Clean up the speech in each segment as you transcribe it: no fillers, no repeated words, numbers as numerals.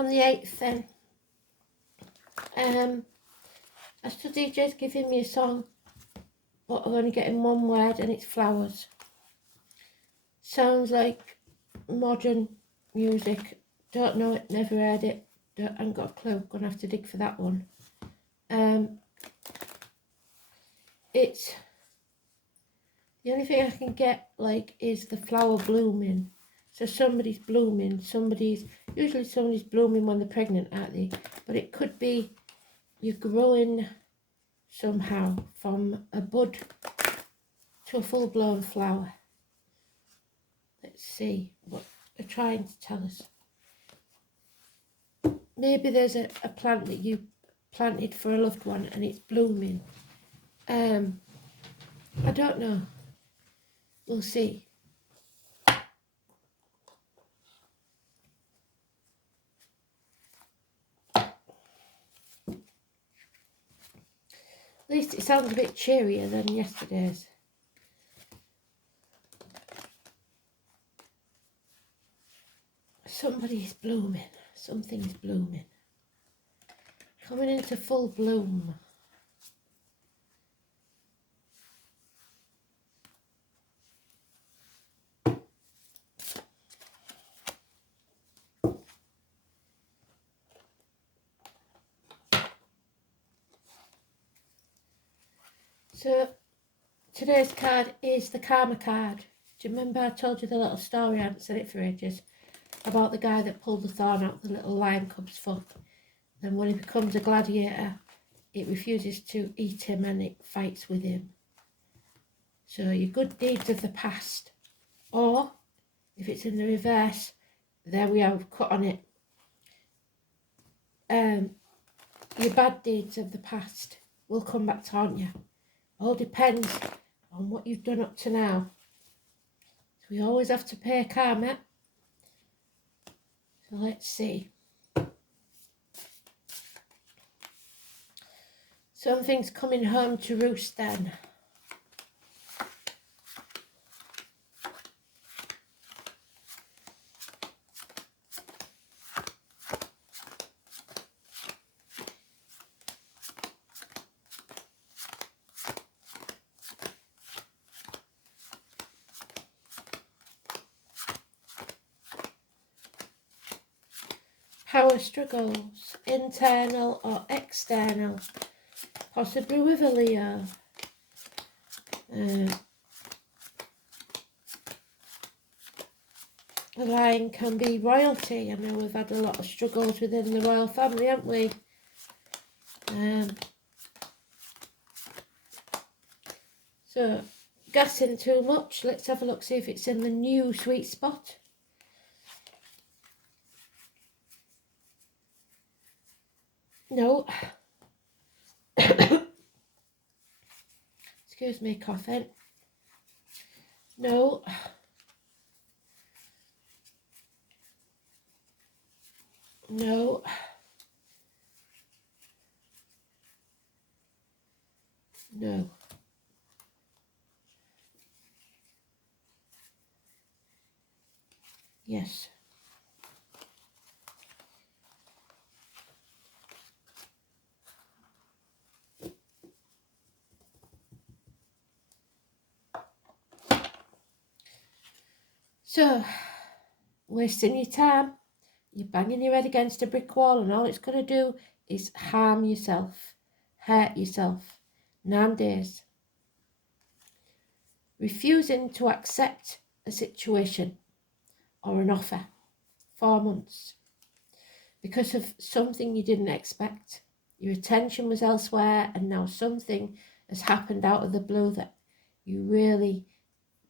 on the 8th then. Astro DJ's giving me a song, but I'm only getting one word and it's flowers. Sounds like modern music. Don't know it, never heard it. Haven't got a clue. Gonna have to dig for that one. It's the only thing I can get like is the flower blooming. So somebody's blooming. Usually somebody's blooming when they're pregnant, aren't they? But it could be you're growing somehow from a bud to a full-blown flower. Let's see what they're trying to tell us. Maybe there's a plant that you planted for a loved one and it's blooming. I don't know. We'll see. At least it sounds a bit cheerier than yesterday's. Somebody's blooming. Something's blooming. Coming into full bloom. So today's card is the Karma card. Do you remember I told you the little story? I haven't said it for ages. About the guy that pulled the thorn out the little lion cub's foot. Then when he becomes a gladiator, it refuses to eat him and it fights with him. So your good deeds of the past. Or, if it's in the reverse, there we have cut on it. Your bad deeds of the past will come back to haunt you. All depends on what you've done up to now. So we always have to pay karma. So let's see. Something's coming home to roost then. Power struggles, internal or external, possibly with a Leo. The lion can be royalty. I know we've had a lot of struggles within the royal family, haven't we? So, gassing too much. Let's have a look, see if it's in the new sweet spot. No. Excuse me, coughing. No. No. No. Yes. So, wasting your time, you're banging your head against a brick wall and all it's going to do is harm yourself, hurt yourself. 9 days. Refusing to accept a situation or an offer. 4 months. Because of something you didn't expect. Your attention was elsewhere and now something has happened out of the blue that you really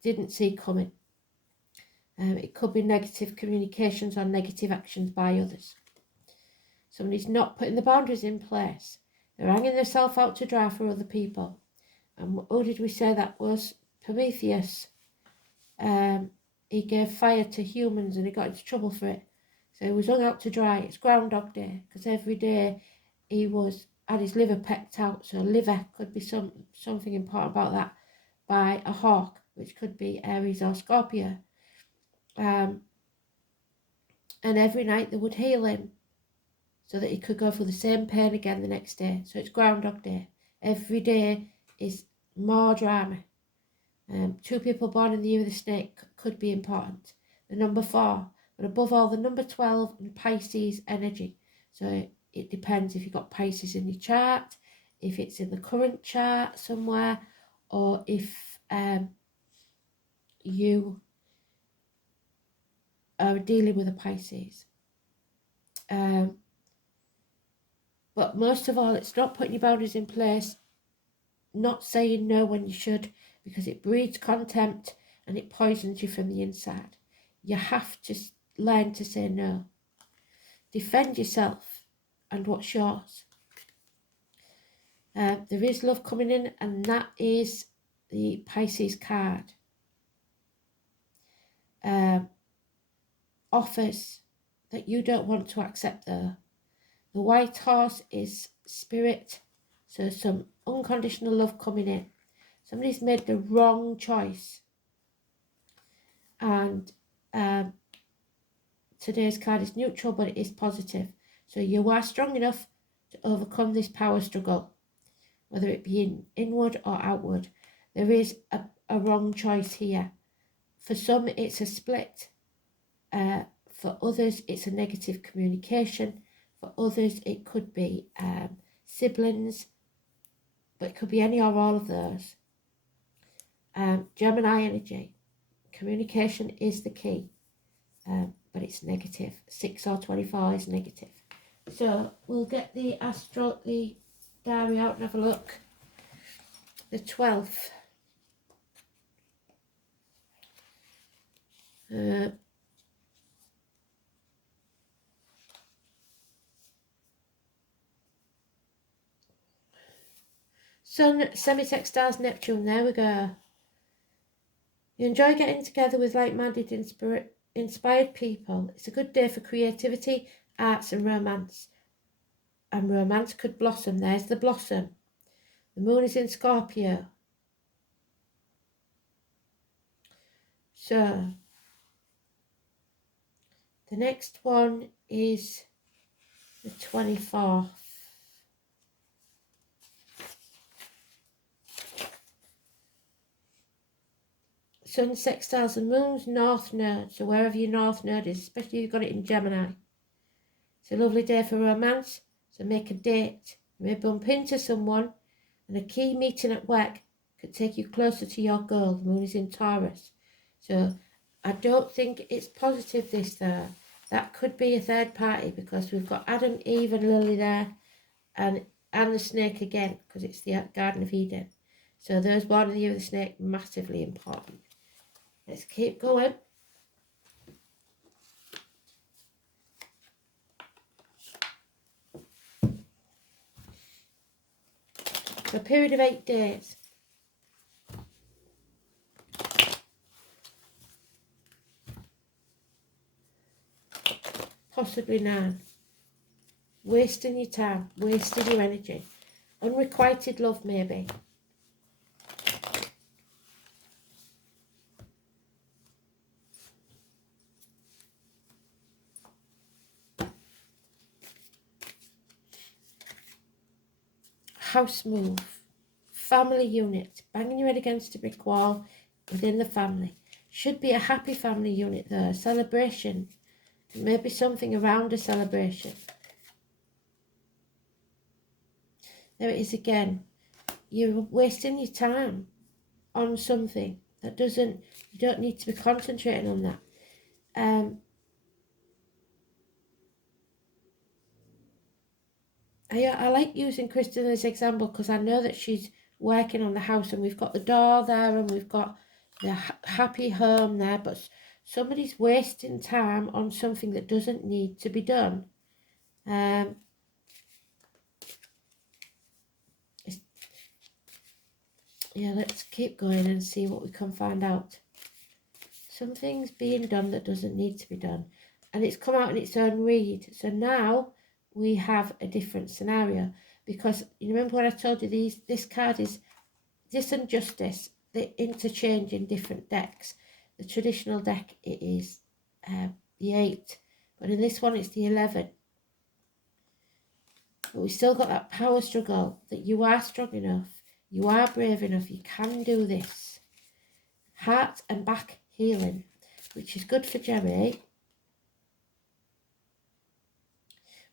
didn't see coming. It could be negative communications or negative actions by others. Somebody's not putting the boundaries in place. They're hanging themselves out to dry for other people. And who did we say that was? Prometheus. He gave fire to humans and he got into trouble for it. So he was hung out to dry. It's Groundhog Day because every day he had his liver pecked out. So liver could be something important about that by a hawk, which could be Aries or Scorpio. And every night they would heal him so that he could go through the same pain again the next day. So it's Groundhog Day. Every day is more drama. 2 people born in the year of the snake could be important. The number 4, but above all, the number 12 and Pisces energy. So it depends if you've got Pisces in your chart, if it's in the current chart somewhere, or if you are dealing with a Pisces. But most of all, it's not putting your boundaries in place, not saying no when you should, because it breeds contempt and it poisons you from the inside. You have to learn to say no. Defend yourself and what's yours. There is love coming in, and that is the Pisces card. Offers that you don't want to accept though. The white horse is spirit, so some unconditional love coming in. Somebody's made the wrong choice. And today's card is neutral, but it is positive. So you are strong enough to overcome this power struggle, whether it be inward or outward. There is a wrong choice here. For some, it's a split. For others, it's a negative communication. For others, it could be siblings, but it could be any or all of those. Gemini energy. Communication is the key, but it's negative. 6 or 24 is negative. So we'll get the diary out and have a look. The 12th. Sun semi-sextiles Neptune, there we go. You enjoy getting together with like-minded, inspired people. It's a good day for creativity, arts and romance. And romance could blossom. There's the blossom. The moon is in Scorpio. So, the next one is the 24th. Sun sextiles the moon's north node, so wherever your north node is, especially if you've got it in Gemini. It's a lovely day for romance, so make a date. You may bump into someone, and a key meeting at work could take you closer to your goal. The moon is in Taurus. So I don't think it's positive this though. That could be a third party, because we've got Adam, Eve and Lily there, and the snake again, because it's the Garden of Eden. So those born in the year of the snake, massively important. Let's keep going. For a period of 8 days. Possibly 9. Wasting your time, wasting your energy. Unrequited love maybe. House move, family unit, banging your head against a brick wall within the family. Should be a happy family unit there, celebration, maybe something around a celebration. There it is again. You're wasting your time on something that you don't need to be concentrating on that. I like using Kristen as an example because I know that she's working on the house, and we've got the door there and we've got the happy home there, but somebody's wasting time on something that doesn't need to be done. Yeah, let's keep going and see what we can find out. Something's being done that doesn't need to be done, and it's come out in its own read. So now we have a different scenario, because you remember what I told you, this card is this and justice. They interchange in different decks. The traditional deck, it is the 8, but in this one it's the 11. But we still got that power struggle, that you are strong enough, you are brave enough, you can do this. Heart and back healing, which is good for Jerry.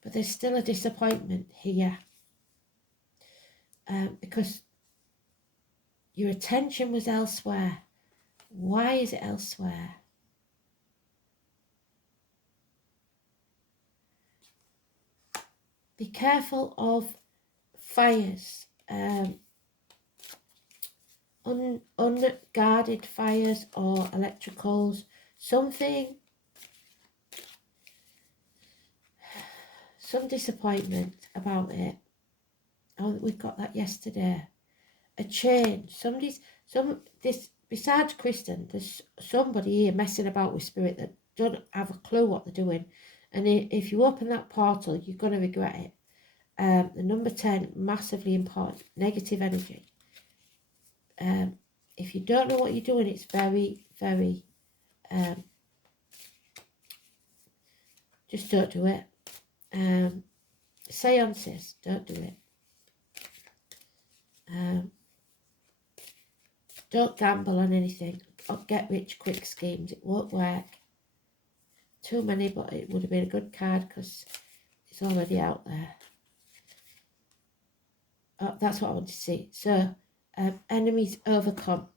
But there's still a disappointment here. Because your attention was elsewhere. Why is it elsewhere? Be careful of fires, unguarded fires or electricals, some disappointment about it. Oh, we got that yesterday. A change. Besides Kristen, there's somebody here messing about with spirit that don't have a clue what they're doing. And if you open that portal, you're going to regret it. The number 10, massively important. Negative energy. If you don't know what you're doing, it's very, very... just don't do it. Seances, don't do it. Don't gamble on anything. Or get rich quick schemes. It won't work. Too many, but it would have been a good card because it's already out there. Oh, that's what I want to see. So, enemies overcome.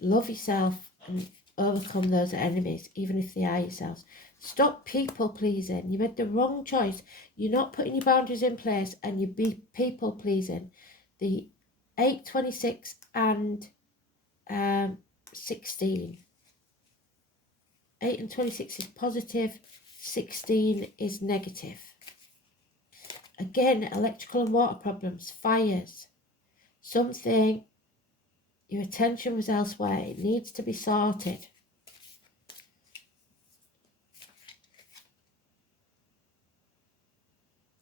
Love yourself and overcome those enemies, even if they are yourselves. Stop people pleasing. You made the wrong choice. You're not putting your boundaries in place and you're people pleasing. The 8, 26 and 16. 8 and 26 is positive, 16 is negative. Again, electrical and water problems, fires. Something, your attention was elsewhere. It needs to be sorted.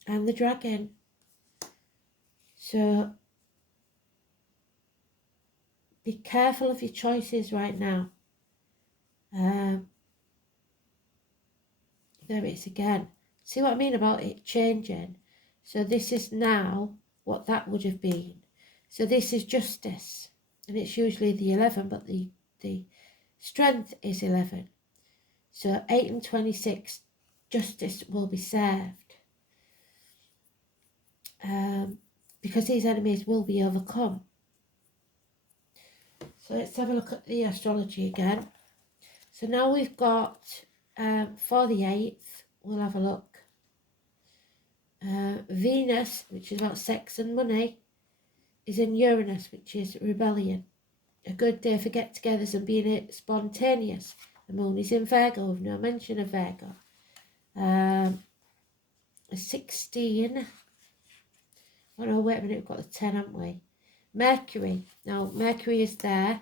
And the dragon. So, be careful of your choices right now. There it is again. See what I mean about it changing? So this is now what that would have been. So this is justice. And it's usually the 11, but the strength is 11. So 8 and 26, justice will be served. Because these enemies will be overcome. So let's have a look at the astrology again. So now we've got, for the 8th, we'll have a look. Venus, which is about sex and money, is in Uranus, which is rebellion. A good day for get-togethers and being spontaneous. The moon is in Virgo, with no mention of Virgo. 16. Oh no, wait a minute, we've got the 10, haven't we? Mercury. Now, Mercury is there.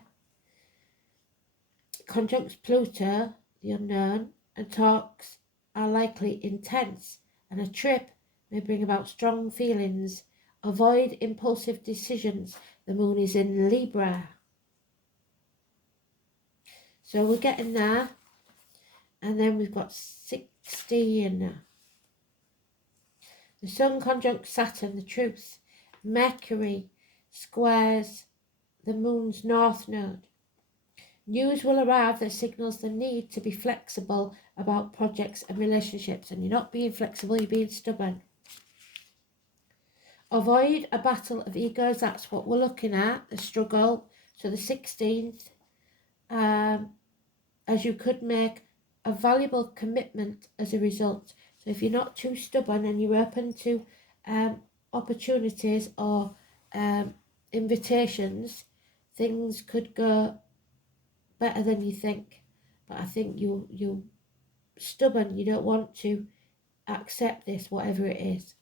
Conjuncts Pluto, the unknown, and talks are likely intense, and a trip may bring about strong feelings. Avoid impulsive decisions. The moon is in Libra. So we're getting there. And then we've got 16. The sun conjunct Saturn, the truth. Mercury squares the moon's north node. News will arrive that signals the need to be flexible about projects and relationships. And you're not being flexible, you're being stubborn. Avoid a battle of egos. That's what we're looking at, the struggle. So the 16th, as you could make a valuable commitment as a result. So if you're not too stubborn and you're open to opportunities or invitations, things could go better than you think. But I think you're stubborn. You don't want to accept this, whatever it is.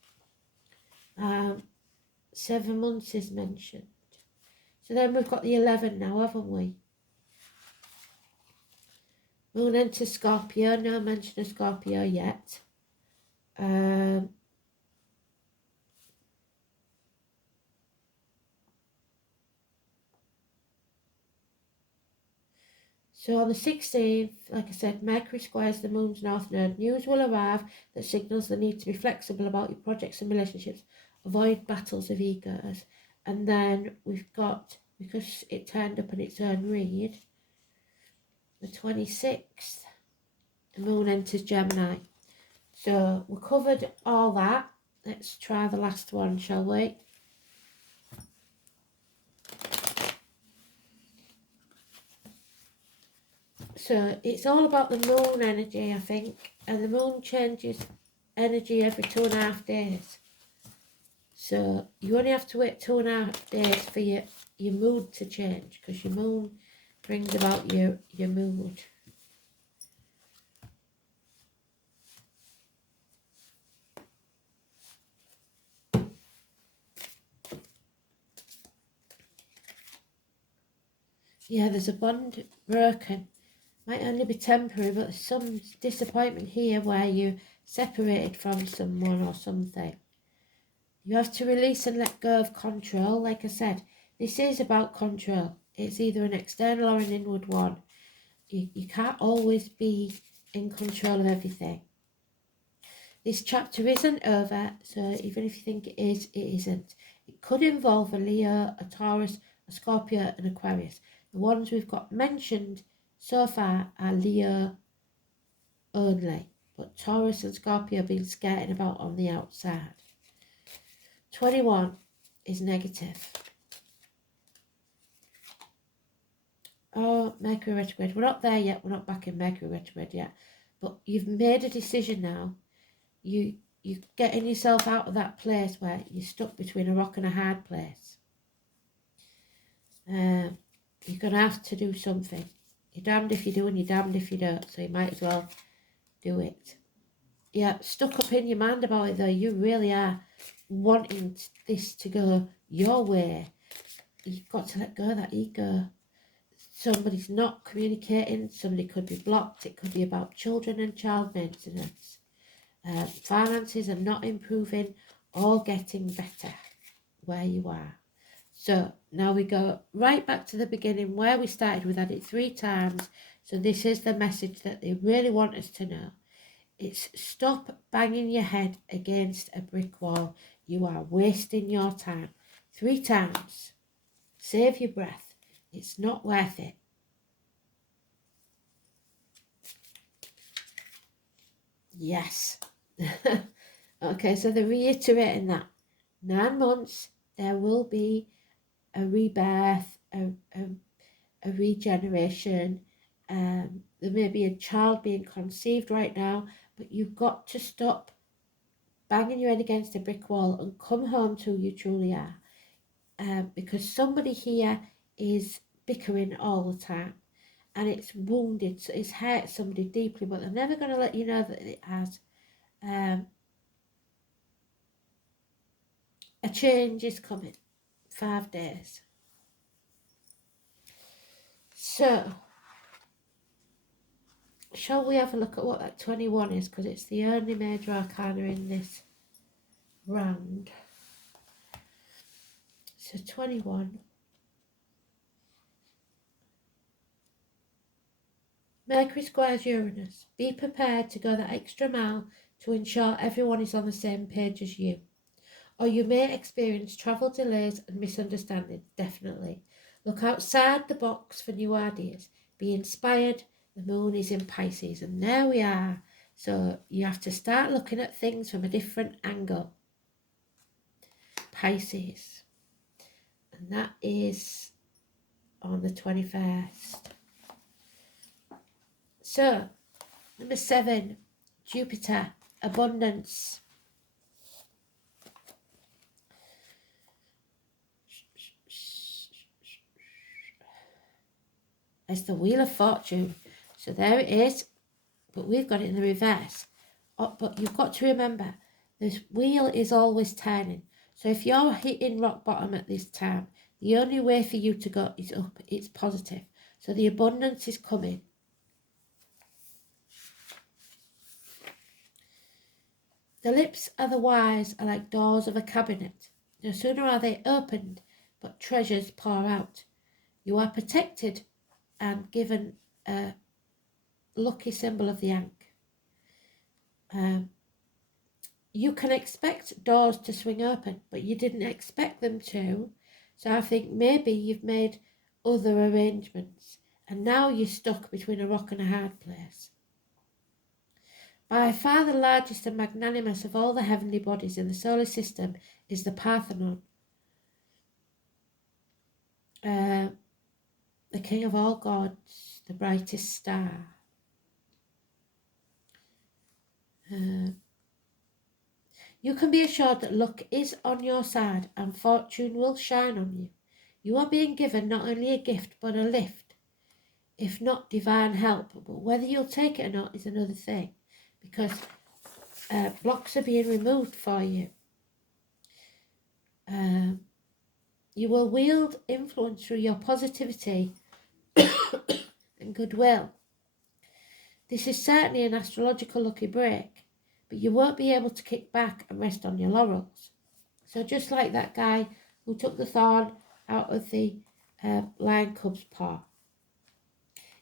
7 months is mentioned. So then we've got the 11 now, haven't we? Moon into Scorpio. No mention of Scorpio yet. So on the 16th, like I said, Mercury squares the moon's north node. News will arrive that signals the need to be flexible about your projects and relationships. Avoid battles of egos. And then we've got, because it turned up in its own read, the 26th, the moon enters Gemini. So we covered all that. Let's try the last one, shall we? So it's all about the moon energy, I think, and the moon changes energy every 2.5 days. So you only have to wait 2.5 days for your mood to change, because your moon brings about your mood. Yeah, there's a bond broken. Might only be temporary, but there's some disappointment here where you're separated from someone or something. You have to release and let go of control. Like I said, this is about control. It's either an external or an inward one. You can't always be in control of everything. This chapter isn't over, so even if you think it is, it isn't. It could involve a Leo, a Taurus, a Scorpio, and Aquarius. The ones we've got mentioned so far are Leo only, but Taurus and Scorpio have been skirting about on the outside. 21 is negative. Oh, Mercury retrograde. We're not there yet. We're not back in Mercury retrograde yet. But you've made a decision now. You're getting yourself out of that place where you're stuck between a rock and a hard place. You're going to have to do something. You're damned if you do and you're damned if you don't. So you might as well do it. Yeah, stuck up in your mind about it though. You really are wanting this to go your way. You've got to let go of that ego. Somebody's not communicating. Somebody could be blocked. It could be about children and child maintenance. Finances are not improving or getting better where you are. So now we go right back to the beginning where we started. We've had it 3 times. So this is the message that they really want us to know. It's stop banging your head against a brick wall. You are wasting your time. 3 times. Save your breath. It's not worth it. Yes. Okay, so they're reiterating that. 9 months, there will be a rebirth, a regeneration. There may be a child being conceived right now, but you've got to stop banging your head against a brick wall and come home to who you truly are. Because somebody here is bickering all the time and it's wounded, so it's hurt somebody deeply, but they're never going to let you know that it has. A change is coming. 5 days. So, shall we have a look at what that 21 is, because it's the only major arcana in this round. So 21. Mercury squares Uranus. Be prepared to go that extra mile to ensure everyone is on the same page as you. Or you may experience travel delays and misunderstandings, definitely. Look outside the box for new ideas. Be inspired. The moon is in Pisces, and there we are. So you have to start looking at things from a different angle. Pisces. And that is on the 21st. So, number 7, Jupiter, abundance. It's the Wheel of Fortune. So there it is, but we've got it in the reverse. Oh, but you've got to remember, this wheel is always turning. So if you're hitting rock bottom at this time, the only way for you to go is up. It's positive. So the abundance is coming. The lips of the wise are like doors of a cabinet. No sooner are they opened, but treasures pour out. You are protected and given lucky symbol of the ankh. You can expect doors to swing open, but you didn't expect them to. So I think maybe you've made other arrangements, and now you're stuck between a rock and a hard place. By far the largest and magnanimous of all the heavenly bodies in the solar system is the Parthenon, the king of all gods, the brightest star. You can be assured that luck is on your side and fortune will shine on you. You are being given not only a gift but a lift, if not divine help. But whether you'll take it or not is another thing, because blocks are being removed for you. You will wield influence through your positivity and goodwill. This is certainly an astrological lucky break, but you won't be able to kick back and rest on your laurels. So just like that guy who took the thorn out of the lion cub's paw,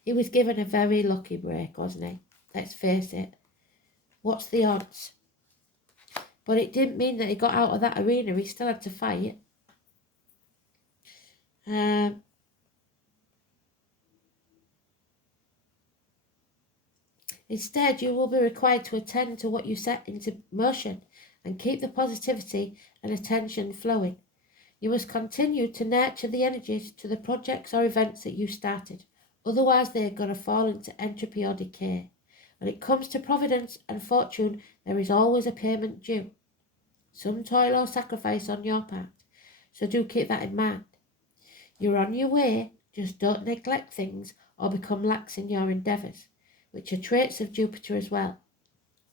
he was given a very lucky break, wasn't he? Let's face it. What's the odds? But it didn't mean that he got out of that arena. He still had to fight. Instead, you will be required to attend to what you set into motion and keep the positivity and attention flowing. You must continue to nurture the energies to the projects or events that you started. Otherwise, they are going to fall into entropy or decay. When it comes to providence and fortune, there is always a payment due. Some toil or sacrifice on your part, so do keep that in mind. You're on your way, just don't neglect things or become lax in your endeavours, which are traits of Jupiter as well,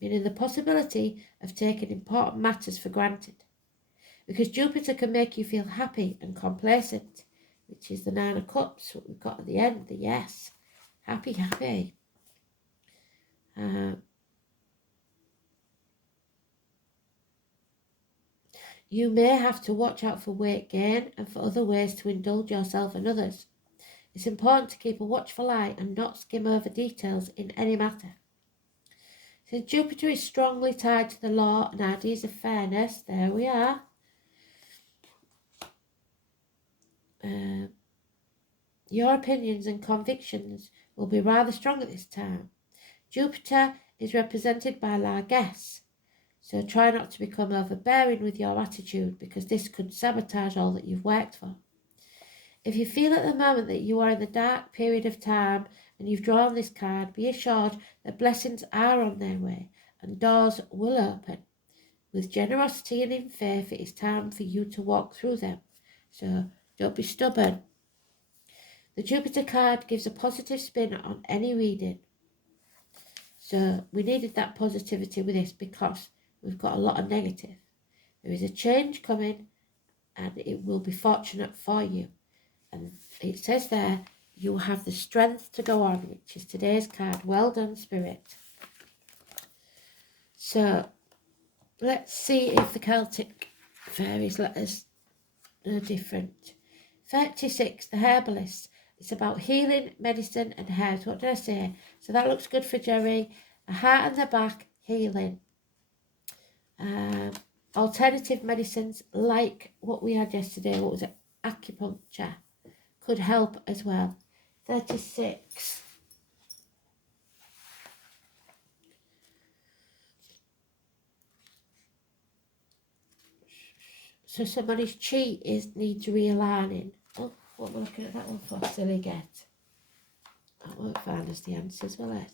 meaning the possibility of taking important matters for granted. Because Jupiter can make you feel happy and complacent, which is the Nine of Cups, what we've got at the end, the yes. Happy, happy. You may have to watch out for weight gain and for other ways to indulge yourself and others. It's important to keep a watchful eye and not skim over details in any matter. Since Jupiter is strongly tied to the law and ideas of fairness, there we are. Your opinions and convictions will be rather strong at this time. Jupiter is represented by largesse, so try not to become overbearing with your attitude, because this could sabotage all that you've worked for. If you feel at the moment that you are in the dark period of time and you've drawn this card, be assured that blessings are on their way and doors will open. With generosity and in faith, it is time for you to walk through them. So don't be stubborn. The Jupiter card gives a positive spin on any reading. So we needed that positivity with this because we've got a lot of negative. There is a change coming and it will be fortunate for you. And it says there, you have the strength to go on, which is today's card. Well done, Spirit. So let's see if the Celtic fairies let us know different. 36, the herbalist. It's about healing, medicine and herbs. What did I say? So that looks good for Jerry. A heart and the back, healing. Alternative medicines like what we had yesterday. What was it? Acupuncture. Could help as well. 36. So somebody's chi needs realigning. Oh, what we're looking at that one for? Silly get. That won't find us the answers, will it?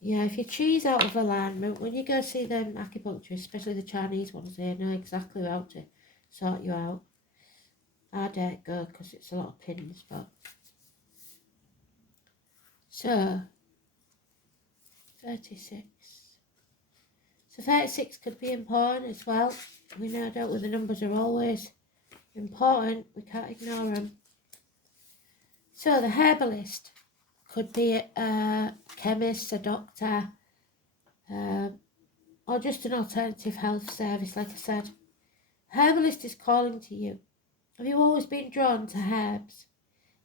Yeah, if your chi's out of alignment, when you go see them acupuncturists, especially the Chinese ones, they know exactly how to sort you out. I don't go because it's a lot of pins, but so 36. So 36 could be important as well. We know, don't we, the numbers are always important. We can't ignore them. So the herbalist could be a chemist, a doctor, or just an alternative health service, like I said. Herbalist is calling to you. Have you always been drawn to herbs?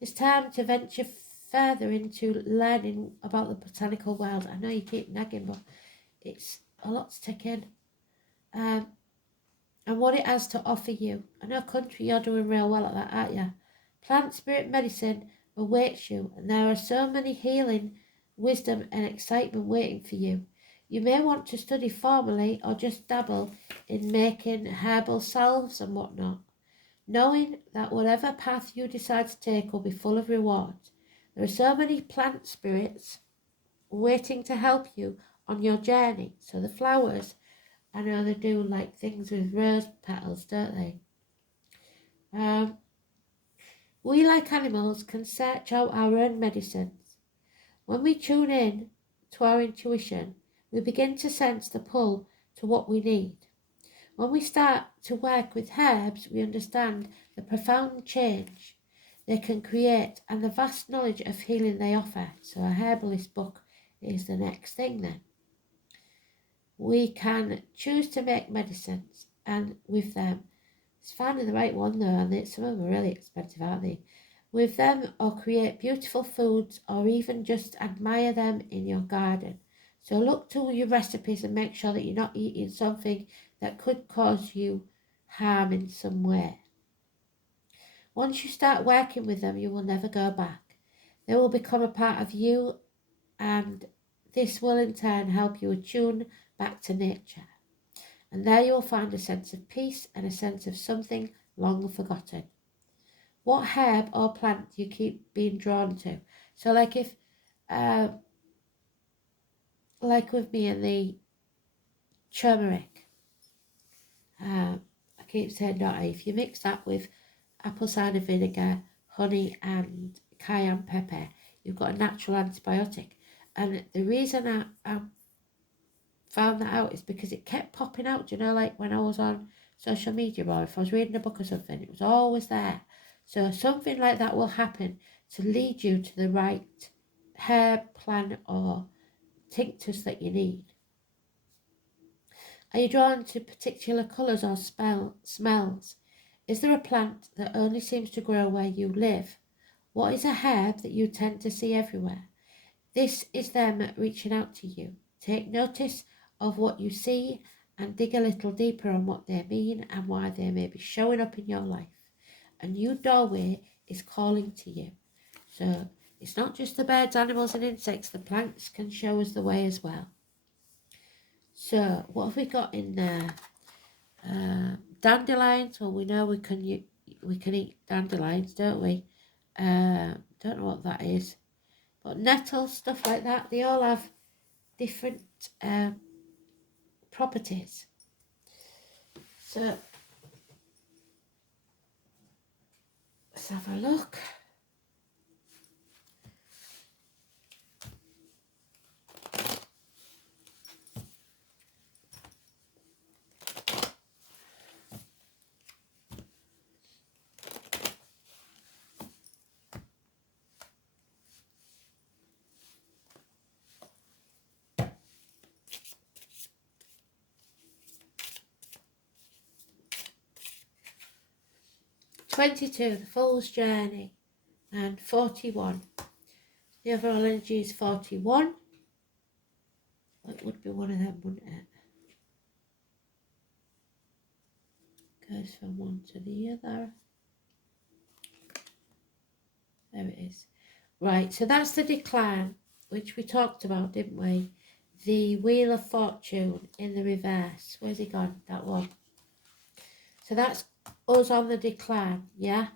It's time to venture further into learning about the botanical world. I know you keep nagging, but it's a lot to take in. And what it has to offer you. I know, country, you're doing real well at that, aren't you? Plant spirit medicine awaits you, and there are so many healing, wisdom, and excitement waiting for you. You may want to study formally or just dabble in making herbal salves and whatnot, knowing that whatever path you decide to take will be full of rewards. There are so many plant spirits waiting to help you on your journey. So the flowers, I know they do like things with rose petals, don't they? We, like animals, can search out our own medicines. When we tune in to our intuition, we begin to sense the pull to what we need. When we start to work with herbs, we understand the profound change they can create and the vast knowledge of healing they offer. So a herbalist book is the next thing then. We can choose to make medicines, and with them, it's finding the right one though, and some of them are really expensive, aren't they? With them, or create beautiful foods, or even just admire them in your garden. So look to your recipes and make sure that you're not eating something that could cause you harm in some way. Once you start working with them, you will never go back. They will become a part of you, and this will in turn help you attune back to nature. And there you will find a sense of peace and a sense of something long forgotten. What herb or plant do you keep being drawn to? So like if, like with me and the turmeric, I keep saying that if you mix that with apple cider vinegar, honey and cayenne pepper, you've got a natural antibiotic. And the reason I found that out is because it kept popping out, you know, like when I was on social media or if I was reading a book or something, it was always there. So something like that will happen to lead you to the right herb, plant or tinctures that you need. Are you drawn to particular colours or smells? Is there a plant that only seems to grow where you live? What is a herb that you tend to see everywhere? This is them reaching out to you. Take notice of what you see and dig a little deeper on what they mean and why they may be showing up in your life. A new doorway is calling to you. So it's not just the birds, animals and insects. The plants can show us the way as well. So what have we got in there? Dandelions. Well, we know we can eat dandelions, don't we? Don't know what that is. But nettles, stuff like that, they all have different properties. So let's have a look. $22, the Fool's Journey, and 41. The overall energy is 41. It would be one of them, wouldn't it? Goes from one to the other. There it is. Right, so that's the decline, which we talked about, didn't we? The Wheel of Fortune in the reverse. Where's it gone? That one. So that's us on the decline, yeah?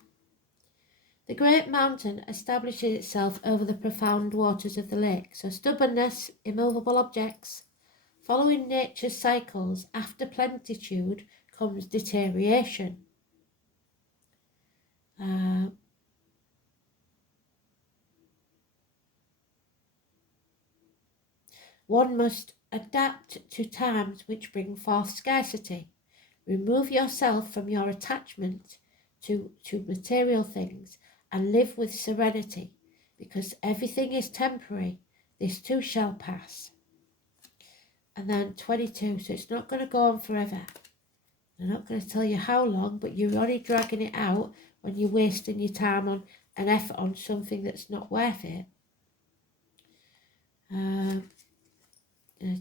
The great mountain establishes itself over the profound waters of the lake. So stubbornness, immovable objects. Following nature's cycles, after plenitude comes deterioration. One must adapt to times which bring forth scarcity. Remove yourself from your attachment to material things and live with serenity, because everything is temporary. This too shall pass. And then 22, so it's not going to go on forever. I'm not going to tell you how long, but you're only dragging it out when you're wasting your time on an effort on something that's not worth it.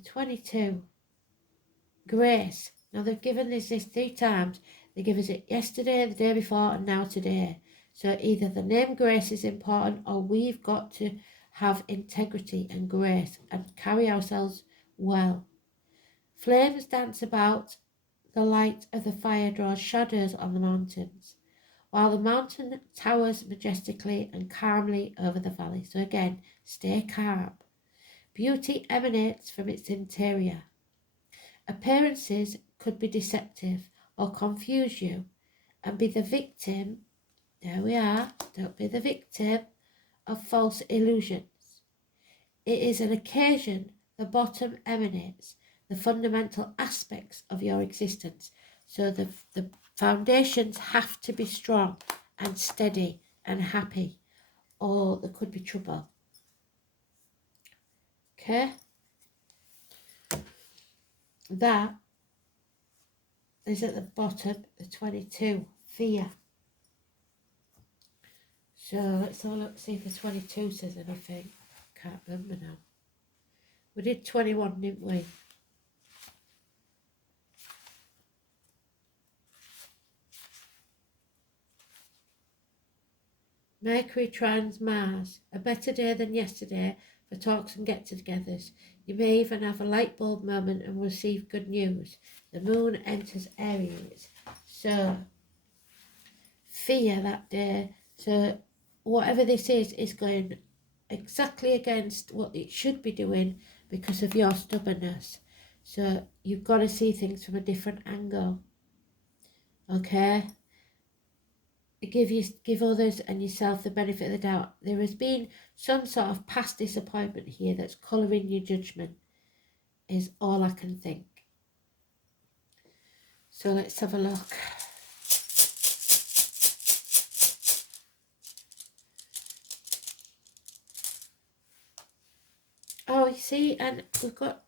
22. Grace. Now they've given us this 3 times. They give us it yesterday, the day before, and now today. So either the name Grace is important, or we've got to have integrity and grace and carry ourselves well. Flames dance about, the light of the fire draws shadows on the mountains, while the mountain towers majestically and calmly over the valley. So again, stay calm. Beauty emanates from its interior. Appearances could be deceptive or confuse you and be the victim, there we are, don't be the victim of false illusions. It is an occasion the bottom emanates, the fundamental aspects of your existence. So the foundations have to be strong and steady and happy, or there could be trouble. Okay? That is at the bottom, the 22, fear. So let's have a look, see if the 22 says anything. Can't remember now. We did 21, didn't we? Mercury trines Mars, a better day than yesterday for talks and get-togethers. You may even have a light bulb moment and receive good news. The moon enters Aries. So, fear that day. So, whatever this is going exactly against what it should be doing because of your stubbornness. So, you've got to see things from a different angle. Okay? Give others and yourself the benefit of the doubt. There has been some sort of past disappointment here that's colouring your judgment, is all I can think. So let's have a look. Oh, you see, and we've got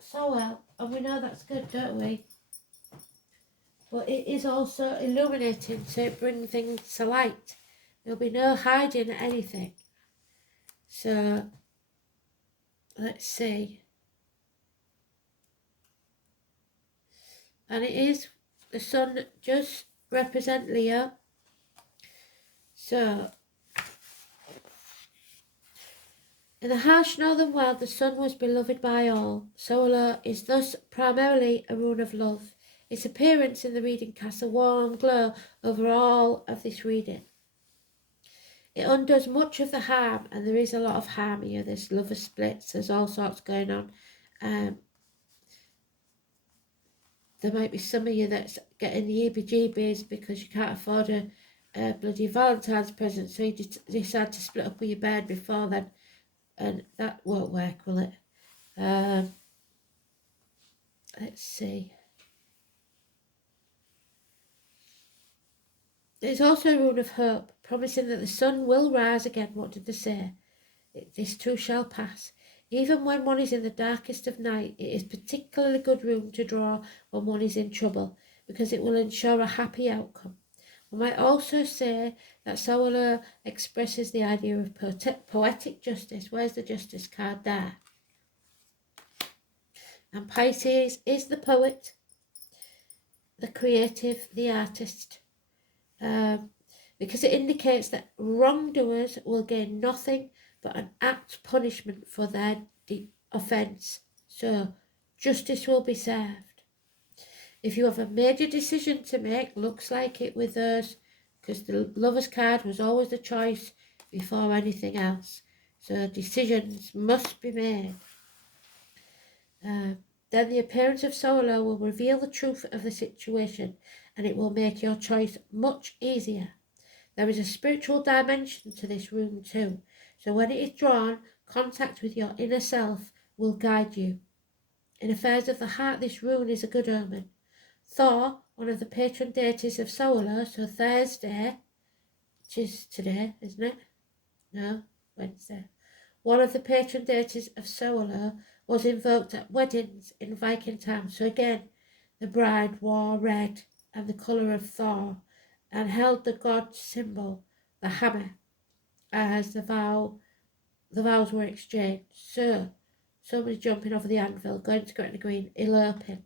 so well, and we know that's good, don't we? But it is also illuminating, so it brings things to light. There'll be no hiding anything. So, let's see. And it is, the sun just represent Leo. So, in the harsh northern world, the sun was beloved by all. Solar is thus primarily a rune of love. Its appearance in the reading casts a warm glow over all of this reading. It undoes much of the harm, and there is a lot of harm here. There's lover splits, there's all sorts going on. There might be some of you that's getting the heebie-jeebies because you can't afford a bloody Valentine's present, so you decide to split up with your bed before then, and that won't work, will it? Let's see. There's also a rune of hope, promising that the sun will rise again. What did they say? This too shall pass. Even when one is in the darkest of night, it is particularly good rune to draw when one is in trouble, because it will ensure a happy outcome. We might also say that Solar expresses the idea of poetic justice. Where's the justice card there? And Pisces is the poet, the creative, the artist. Because it indicates that wrongdoers will gain nothing but an apt punishment for their offence. So, justice will be served. If you have a major decision to make, looks like it with us, because the Lover's card was always the choice before anything else. So, decisions must be made. Then the appearance of Solar will reveal the truth of the situation, and it will make your choice much easier. There is a spiritual dimension to this rune too, so when it is drawn, contact with your inner self will guide you. In affairs of the heart, this rune is a good omen. Thor, one of the patron deities of Solar, so Thursday, which is today, isn't it? No, Wednesday. One of the patron deities of Solar was invoked at weddings in Viking times. So again, the bride wore red and the colour of Thor, and held the god symbol, the hammer, as the vows were exchanged. So, somebody jumping over the anvil, going to Gretna Green, eloping.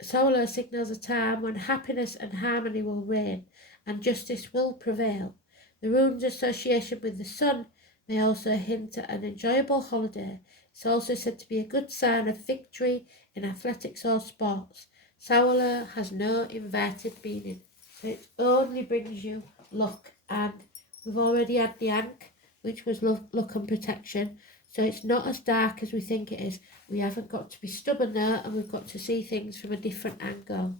Solar signals a time when happiness and harmony will reign and justice will prevail. The rune's association with the sun may also hint at an enjoyable holiday. It's also said to be a good sign of victory in athletics or sports. Solar has no inverted meaning, so it only brings you luck. And we've already had the Ankh, which was luck and protection, so it's not as dark as we think it is. We haven't got to be stubborn there, and we've got to see things from a different angle.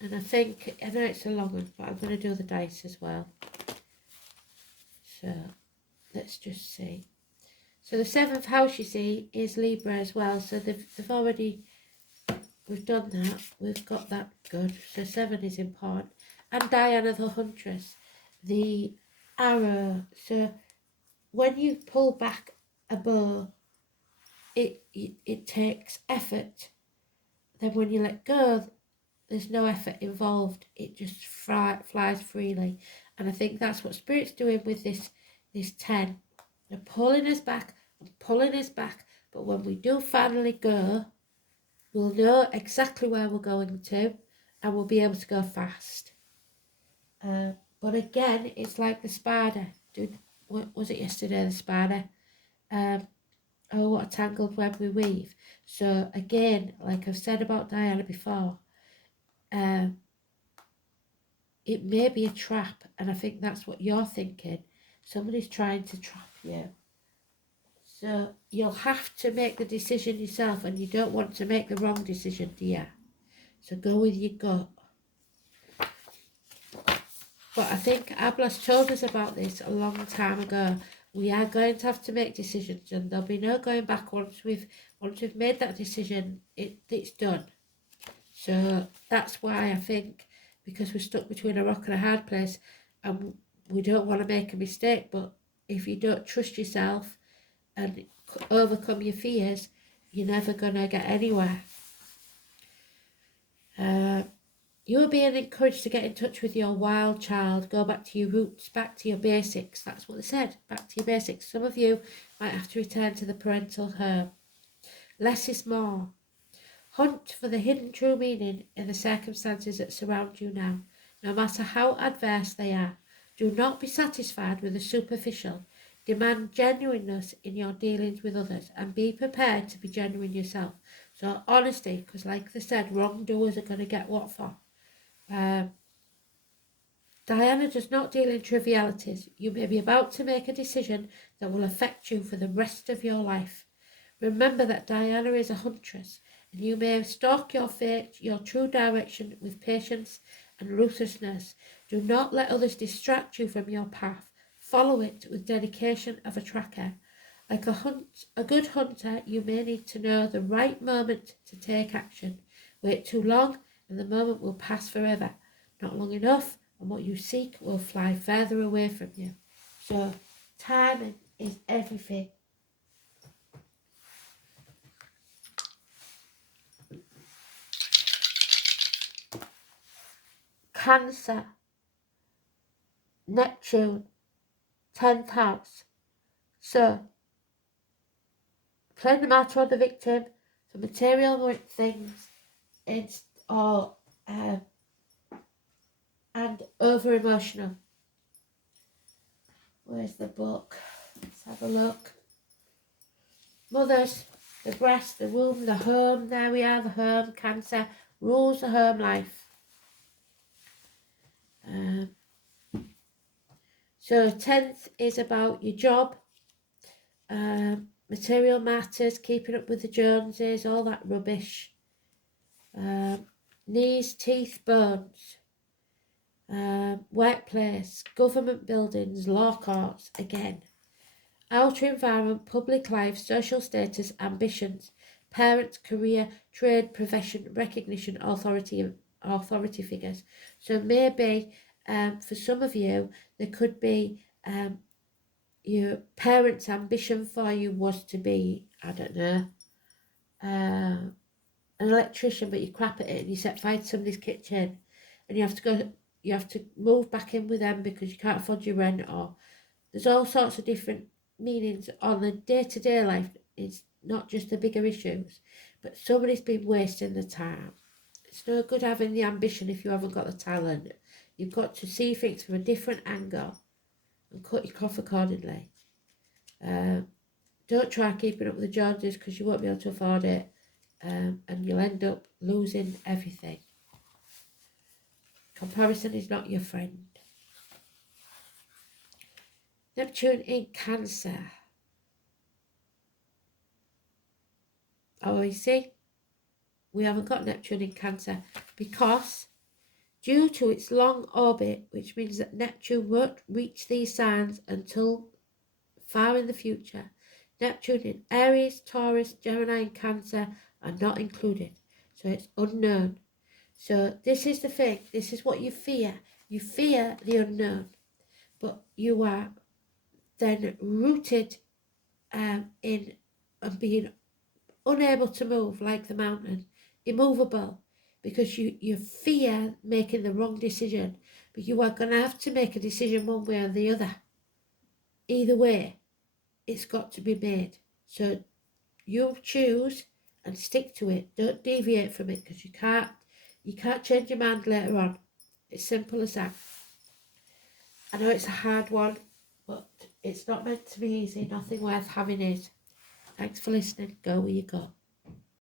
And I know it's a long one, but I'm going to do the dice as well. So let's just see. So the 7th house, you see, is Libra as well. So we've done that. We've got that good. So 7 is important. And Diana the Huntress, the arrow. So when you pull back a bow, it takes effort. Then when you let go, there's no effort involved. It just flies freely. And I think that's what Spirit's doing with this 10. They're pulling us back and pulling us back. But when we do finally go, we'll know exactly where we're going to, and we'll be able to go fast. But again, it's like the spider. Was it yesterday, the spider? Oh, what a tangled web we weave. So again, like I've said about Diana before, it may be a trap, and I think that's what you're thinking. Somebody's trying to trap you. So you'll have to make the decision yourself, and you don't want to make the wrong decision, do you? So go with your gut. But I think Ablas told us about this a long time ago. We are going to have to make decisions, and there'll be no going back once we've made that decision. It's done. So that's why I think, because we're stuck between a rock and a hard place, and we don't want to make a mistake. But if you don't trust yourself and overcome your fears, you're never gonna get anywhere. You are being encouraged to get in touch with your wild child. Go back to your roots, back to your basics. That's what they said, back to your basics. Some of you might have to return to the parental home. Less is more. Hunt for the hidden true meaning in the circumstances that surround you now, no matter how adverse they are. Do not be satisfied with the superficial. Demand genuineness in your dealings with others, and be prepared to be genuine yourself. So honesty, because like they said, wrongdoers are going to get what for. Diana does not deal in trivialities. You may be about to make a decision that will affect you for the rest of your life. Remember that Diana is a huntress, and you may stalk your fate, your true direction, with patience and ruthlessness. Do not let others distract you from your path. Follow it with dedication of a tracker. Like a good hunter, you may need to know the right moment to take action. Wait too long, and the moment will pass forever. Not long enough, and what you seek will fly further away from you. So, timing is everything. Cancer, Neptune, 10th house. So, playing the martyr or the victim for material things, and over emotional. Where's the book? Let's have a look. Mothers, the breast, the womb, the home. There we are, the home. Cancer rules the home life. So 10th is about your job, material matters, keeping up with the Joneses, all that rubbish. Knees, teeth, bones. Workplace, government buildings, law courts, again. Outer environment, public life, social status, ambitions, parents, career, trade, profession, recognition, authority figures. So maybe for some of you, there could be your parents' ambition for you was to be, I don't know, an electrician, but you crap at it and you set fire to somebody's kitchen, and you have to move back in with them because you can't afford your rent, or there's all sorts of different meanings on the day-to-day life. It's not just the bigger issues, but somebody's been wasting the time. It's no good having the ambition if you haven't got the talent. You've got to see things from a different angle and cut your cloth accordingly. Don't try keeping up with the Joneses because you won't be able to afford it, and you'll end up losing everything. Comparison is not your friend. Neptune in Cancer. Oh, you see, we haven't got Neptune in Cancer because due to its long orbit, which means that Neptune won't reach these signs until far in the future. Neptune in Aries, Taurus, Gemini and Cancer are not included, so it's unknown. So this is the thing, this is what you fear. You fear the unknown, but you are then rooted in and being unable to move like the mountain, immovable, because you fear making the wrong decision, but you are going to have to make a decision one way or the other. Either way, it's got to be made. So you choose and stick to it. Don't deviate from it because you can't change your mind later on. It's simple as that. I know it's a hard one, but it's not meant to be easy. Nothing worth having is. Thanks for listening. Go where you go.